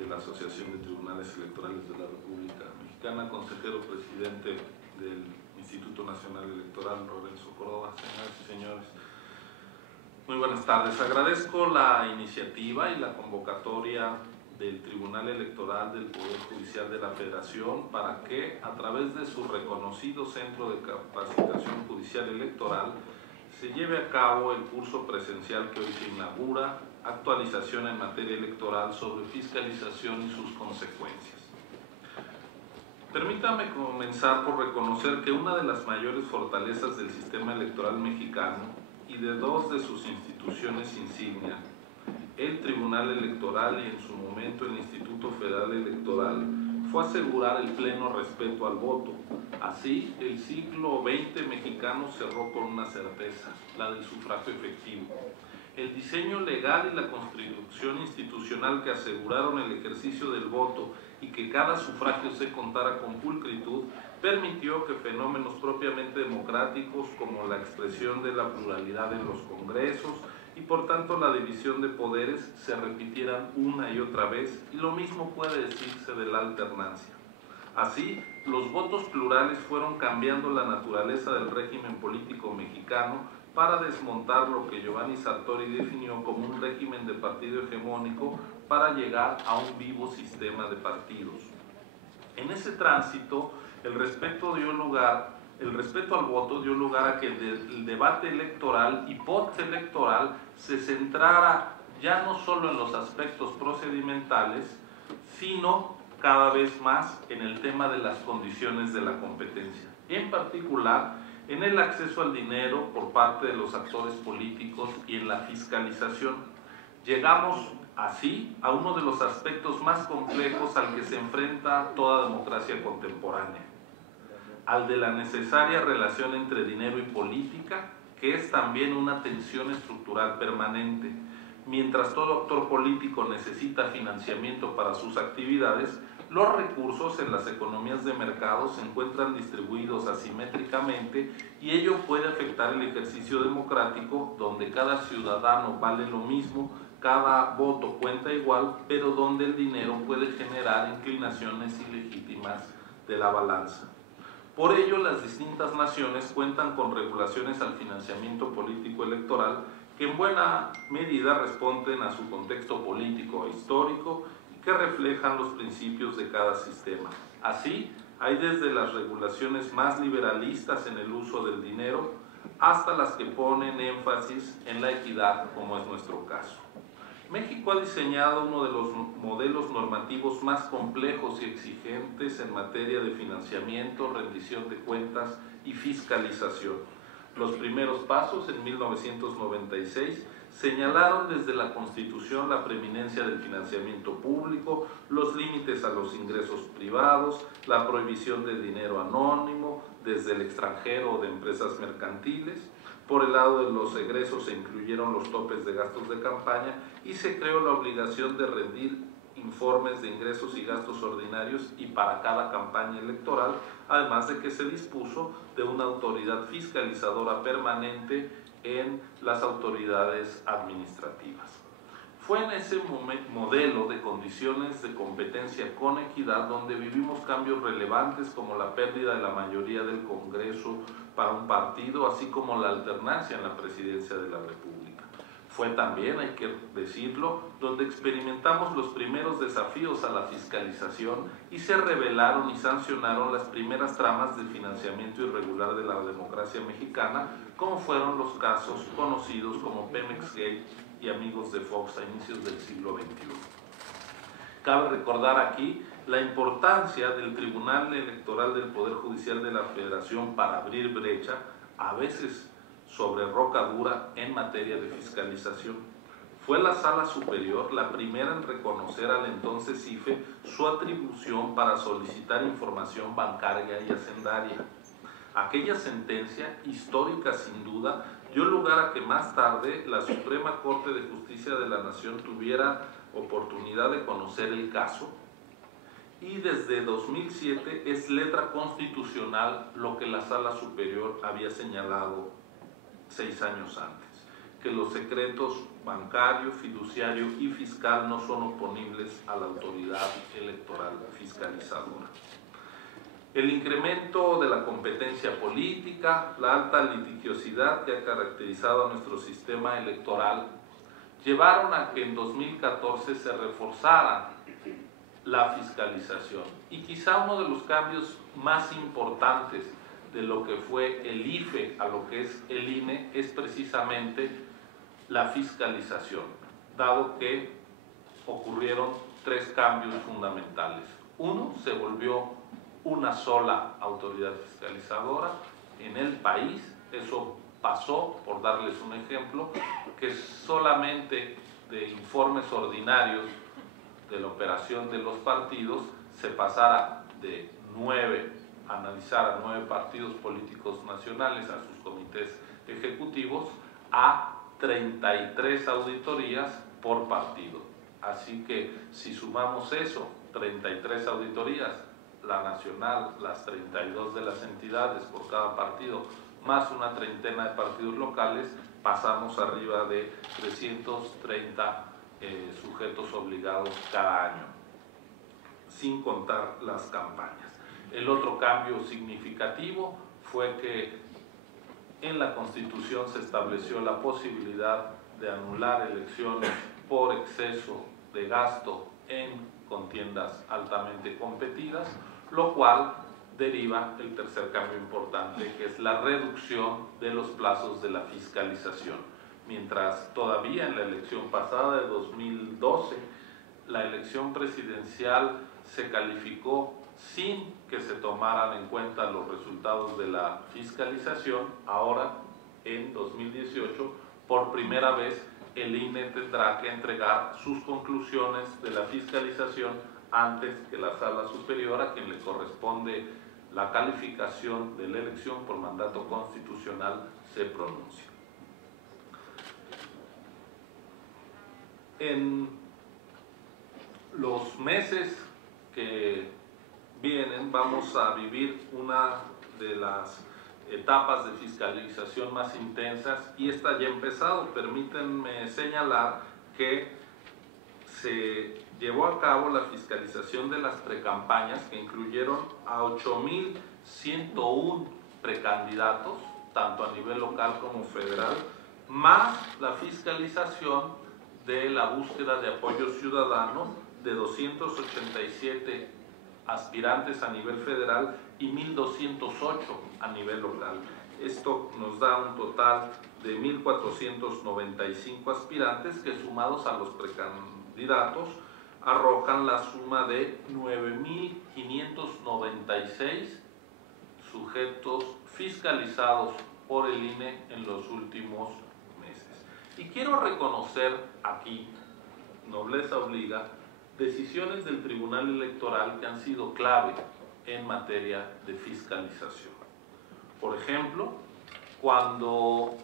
de la Asociación de Tribunales Electorales de la República Mexicana, consejero presidente del Instituto Nacional Electoral, Lorenzo Córdoba. Señoras y señores, muy buenas tardes. Agradezco la iniciativa y la convocatoria del Tribunal Electoral del Poder Judicial de la Federación para que, a través de su reconocido Centro de Capacitación Judicial Electoral, se lleve a cabo el curso presencial que hoy se inaugura, Actualización en materia electoral sobre fiscalización y sus consecuencias. Permítame comenzar por reconocer que una de las mayores fortalezas del sistema electoral mexicano y de dos de sus instituciones insignia, el Tribunal Electoral y en su momento el Instituto Federal Electoral, fue asegurar el pleno respeto al voto. Así, el siglo XX mexicano cerró con una certeza, la del sufragio efectivo. El diseño legal y la construcción institucional que aseguraron el ejercicio del voto y que cada sufragio se contara con pulcritud, permitió que fenómenos propiamente democráticos como la expresión de la pluralidad en los congresos y por tanto la división de poderes se repitieran una y otra vez, y lo mismo puede decirse de la alternancia. Así, los votos plurales fueron cambiando la naturaleza del régimen político mexicano para desmontar lo que Giovanni Sartori definió como un régimen de partido hegemónico para llegar a un vivo sistema de partidos. En ese tránsito, el respeto al voto dio lugar a que el debate electoral y postelectoral se centrara ya no solo en los aspectos procedimentales, sino cada vez más en el tema de las condiciones de la competencia. En particular, en el acceso al dinero por parte de los actores políticos y en la fiscalización. Llegamos así a uno de los aspectos más complejos al que se enfrenta toda democracia contemporánea, al de la necesaria relación entre dinero y política, que es también una tensión estructural permanente. Mientras todo actor político necesita financiamiento para sus actividades, los recursos en las economías de mercado se encuentran distribuidos asimétricamente y ello puede afectar el ejercicio democrático, donde cada ciudadano vale lo mismo, cada voto cuenta igual, pero donde el dinero puede generar inclinaciones ilegítimas de la balanza. Por ello, las distintas naciones cuentan con regulaciones al financiamiento político electoral que en buena medida responden a su contexto político e histórico y que reflejan los principios de cada sistema. Así, hay desde las regulaciones más liberalistas en el uso del dinero hasta las que ponen énfasis en la equidad, como es nuestro caso. México ha diseñado uno de los modelos normativos más complejos y exigentes en materia de financiamiento, rendición de cuentas y fiscalización. Los primeros pasos, en 1996, señalaron desde la Constitución la preeminencia del financiamiento público, los límites a los ingresos privados, la prohibición del dinero anónimo desde el extranjero o de empresas mercantiles. Por el lado de los egresos se incluyeron los topes de gastos de campaña y se creó la obligación de rendir informes de ingresos y gastos ordinarios y para cada campaña electoral, además de que se dispuso de una autoridad fiscalizadora permanente en las autoridades administrativas. Fue en ese modelo de condiciones de competencia con equidad donde vivimos cambios relevantes como la pérdida de la mayoría del Congreso para un partido, así como la alternancia en la presidencia de la República. Fue también, hay que decirlo, donde experimentamos los primeros desafíos a la fiscalización y se revelaron y sancionaron las primeras tramas de financiamiento irregular de la democracia mexicana, como fueron los casos conocidos como Pemex Gate y Amigos de Fox a inicios del siglo XXI. Cabe recordar aquí la importancia del Tribunal Electoral del Poder Judicial de la Federación para abrir brecha, a veces sobre roca dura, en materia de fiscalización. Fue la Sala Superior la primera en reconocer al entonces IFE su atribución para solicitar información bancaria y hacendaria. Aquella sentencia, histórica sin duda, dio lugar a que más tarde la Suprema Corte de Justicia de la Nación tuviera oportunidad de conocer el caso, y desde 2007 es letra constitucional lo que la Sala Superior había señalado 6 años antes. que los secretos bancario, fiduciario y fiscal no son oponibles a la autoridad electoral fiscalizadora. El incremento de la competencia política, la alta litigiosidad que ha caracterizado a nuestro sistema electoral, llevaron a que en 2014 se reforzara la fiscalización. Y quizá uno de los cambios más importantes de lo que fue el IFE a lo que es el INE es precisamente la fiscalización, dado que ocurrieron tres cambios fundamentales. Uno, se volvió una sola autoridad fiscalizadora en el país. Eso pasó, por darles un ejemplo, que solamente de informes ordinarios de la operación de los partidos se pasara de analizar a 9 partidos políticos nacionales, a sus comités ejecutivos, a 33 auditorías por partido. Así que si sumamos eso, 33 auditorías, la nacional, las 32 de las entidades por cada partido, más una treintena de partidos locales, pasamos arriba de 330 sujetos obligados cada año, sin contar las campañas. El otro cambio significativo fue que en la Constitución se estableció la posibilidad de anular elecciones por exceso de gasto en contiendas altamente competidas, lo cual deriva el tercer cambio importante, que es la reducción de los plazos de la fiscalización. Mientras todavía en la elección pasada de 2012, la elección presidencial se calificó sin que se tomaran en cuenta los resultados de la fiscalización, ahora en 2018, por primera vez, el INE tendrá que entregar sus conclusiones de la fiscalización antes que la Sala Superior, a quien le corresponde la calificación de la elección por mandato constitucional, se pronuncie. En los meses que vienen vamos a vivir una de las etapas de fiscalización más intensas, y esta ya ha empezado. Permítanme señalar que se llevó a cabo la fiscalización de las precampañas, que incluyeron a 8.101 precandidatos, tanto a nivel local como federal, más la fiscalización de la búsqueda de apoyo ciudadano de 287 aspirantes a nivel federal y 1.208 a nivel local. Esto nos da un total de 1.495 aspirantes que, sumados a los precandidatos, arrojan la suma de 9.596 sujetos fiscalizados por el INE en los últimos meses. Y quiero reconocer aquí, nobleza obliga, decisiones del Tribunal Electoral que han sido clave en materia de fiscalización. Por ejemplo, cuando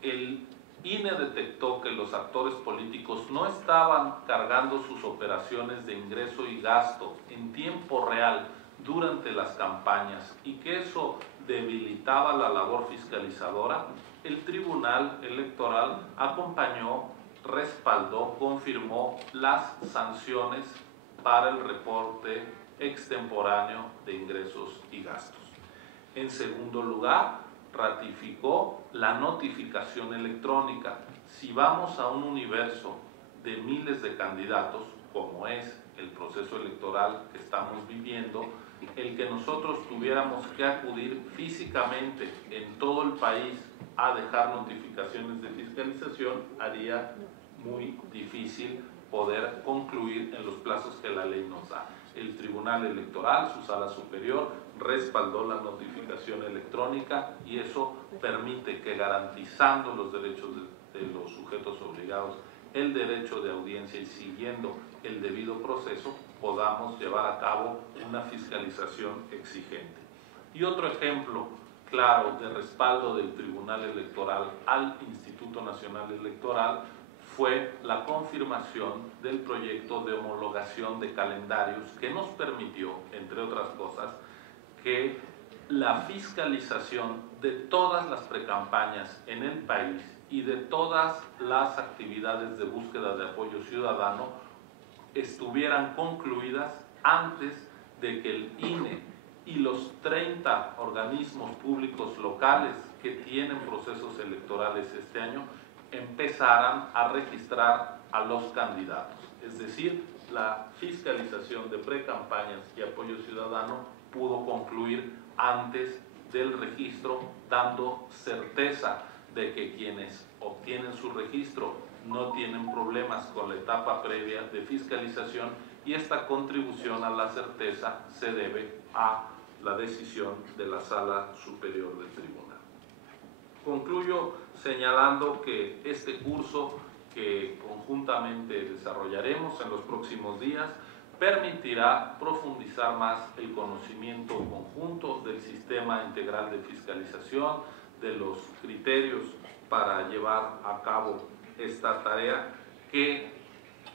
el INE detectó que los actores políticos no estaban cargando sus operaciones de ingreso y gasto en tiempo real durante las campañas y que eso debilitaba la labor fiscalizadora, el Tribunal Electoral acompañó, respaldó, confirmó las sanciones para el reporte extemporáneo de ingresos y gastos. En segundo lugar, ratificó la notificación electrónica. Si vamos a un universo de miles de candidatos, como es el proceso electoral que estamos viviendo, el que nosotros tuviéramos que acudir físicamente en todo el país a dejar notificaciones de fiscalización haría muy difícil poder concluir en los plazos que la ley nos da. El Tribunal Electoral, su Sala Superior, respaldó la notificación electrónica, y eso permite que, garantizando los derechos de los sujetos obligados, el derecho de audiencia y siguiendo el debido proceso, podamos llevar a cabo una fiscalización exigente. Y otro ejemplo claro de respaldo del Tribunal Electoral al Instituto Nacional Electoral fue la confirmación del proyecto de homologación de calendarios, que nos permitió, entre otras cosas, que la fiscalización de todas las precampañas en el país y de todas las actividades de búsqueda de apoyo ciudadano estuvieran concluidas antes de que el INE y los 30 organismos públicos locales que tienen procesos electorales este año empezaran a registrar a los candidatos. Es decir, la fiscalización de precampañas y apoyo ciudadano pudo concluir antes del registro, dando certeza de que quienes obtienen su registro no tienen problemas con la etapa previa de fiscalización, y esta contribución a la certeza se debe a la decisión de la Sala Superior del Tribunal. Concluyo señalando que este curso que conjuntamente desarrollaremos en los próximos días permitirá profundizar más el conocimiento conjunto del sistema integral de fiscalización, de los criterios para llevar a cabo esta tarea, que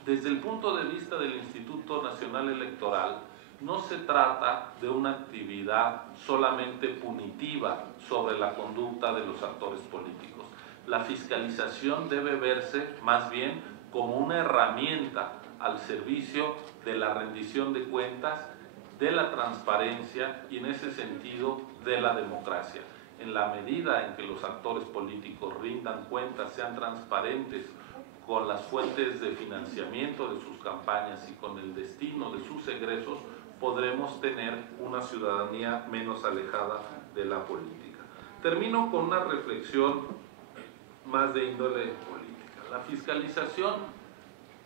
desde el punto de vista del Instituto Nacional Electoral no se trata de una actividad solamente punitiva sobre la conducta de los actores políticos. La fiscalización debe verse más bien como una herramienta al servicio de la rendición de cuentas, de la transparencia y, en ese sentido, de la democracia. En la medida en que los actores políticos rindan cuentas, sean transparentes con las fuentes de financiamiento de sus campañas y con el destino de sus egresos, podremos tener una ciudadanía menos alejada de la política. Termino con una reflexión más de índole política. La fiscalización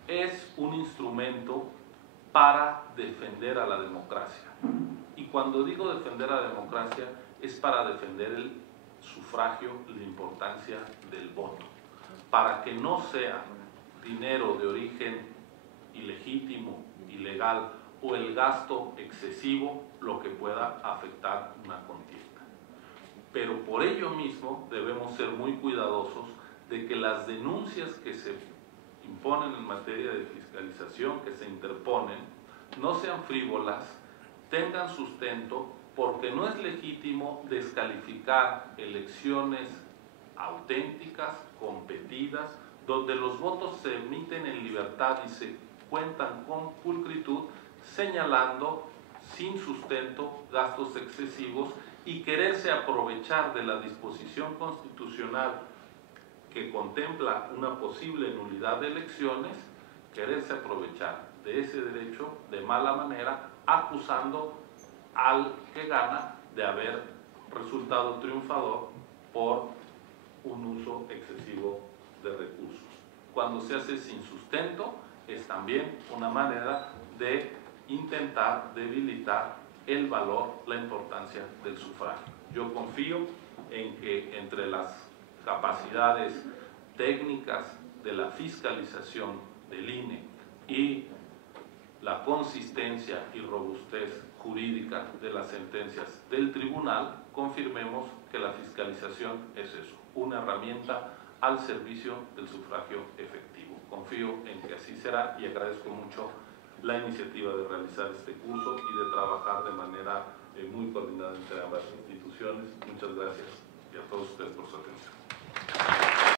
es un instrumento para defender a la democracia. Y cuando digo defender a la democracia, es para defender el sufragio, la importancia del voto, para que no sea dinero de origen ilegítimo, ilegal o el gasto excesivo lo que pueda afectar una contienda. Pero por ello mismo debemos ser muy cuidadosos de que las denuncias que se imponen en materia de fiscalización, que se interponen, no sean frívolas, tengan sustento, porque no es legítimo descalificar elecciones auténticas, competidas, donde los votos se emiten en libertad y se cuentan con pulcritud, señalando sin sustento gastos excesivos y quererse aprovechar de la disposición constitucional que contempla una posible nulidad de elecciones, quererse aprovechar de ese derecho de mala manera, acusando al que gana de haber resultado triunfador por un uso excesivo de recursos. Cuando se hace sin sustento, es también una manera de intentar debilitar el valor, la importancia del sufragio. Yo confío en que entre las capacidades técnicas de la fiscalización del INE y la consistencia y robustez jurídica de las sentencias del tribunal, confirmemos que la fiscalización es eso, una herramienta al servicio del sufragio efectivo. Confío en que así será y agradezco mucho la iniciativa de realizar este curso y de trabajar de manera muy coordinada entre ambas instituciones. Muchas gracias y a todos ustedes por su atención.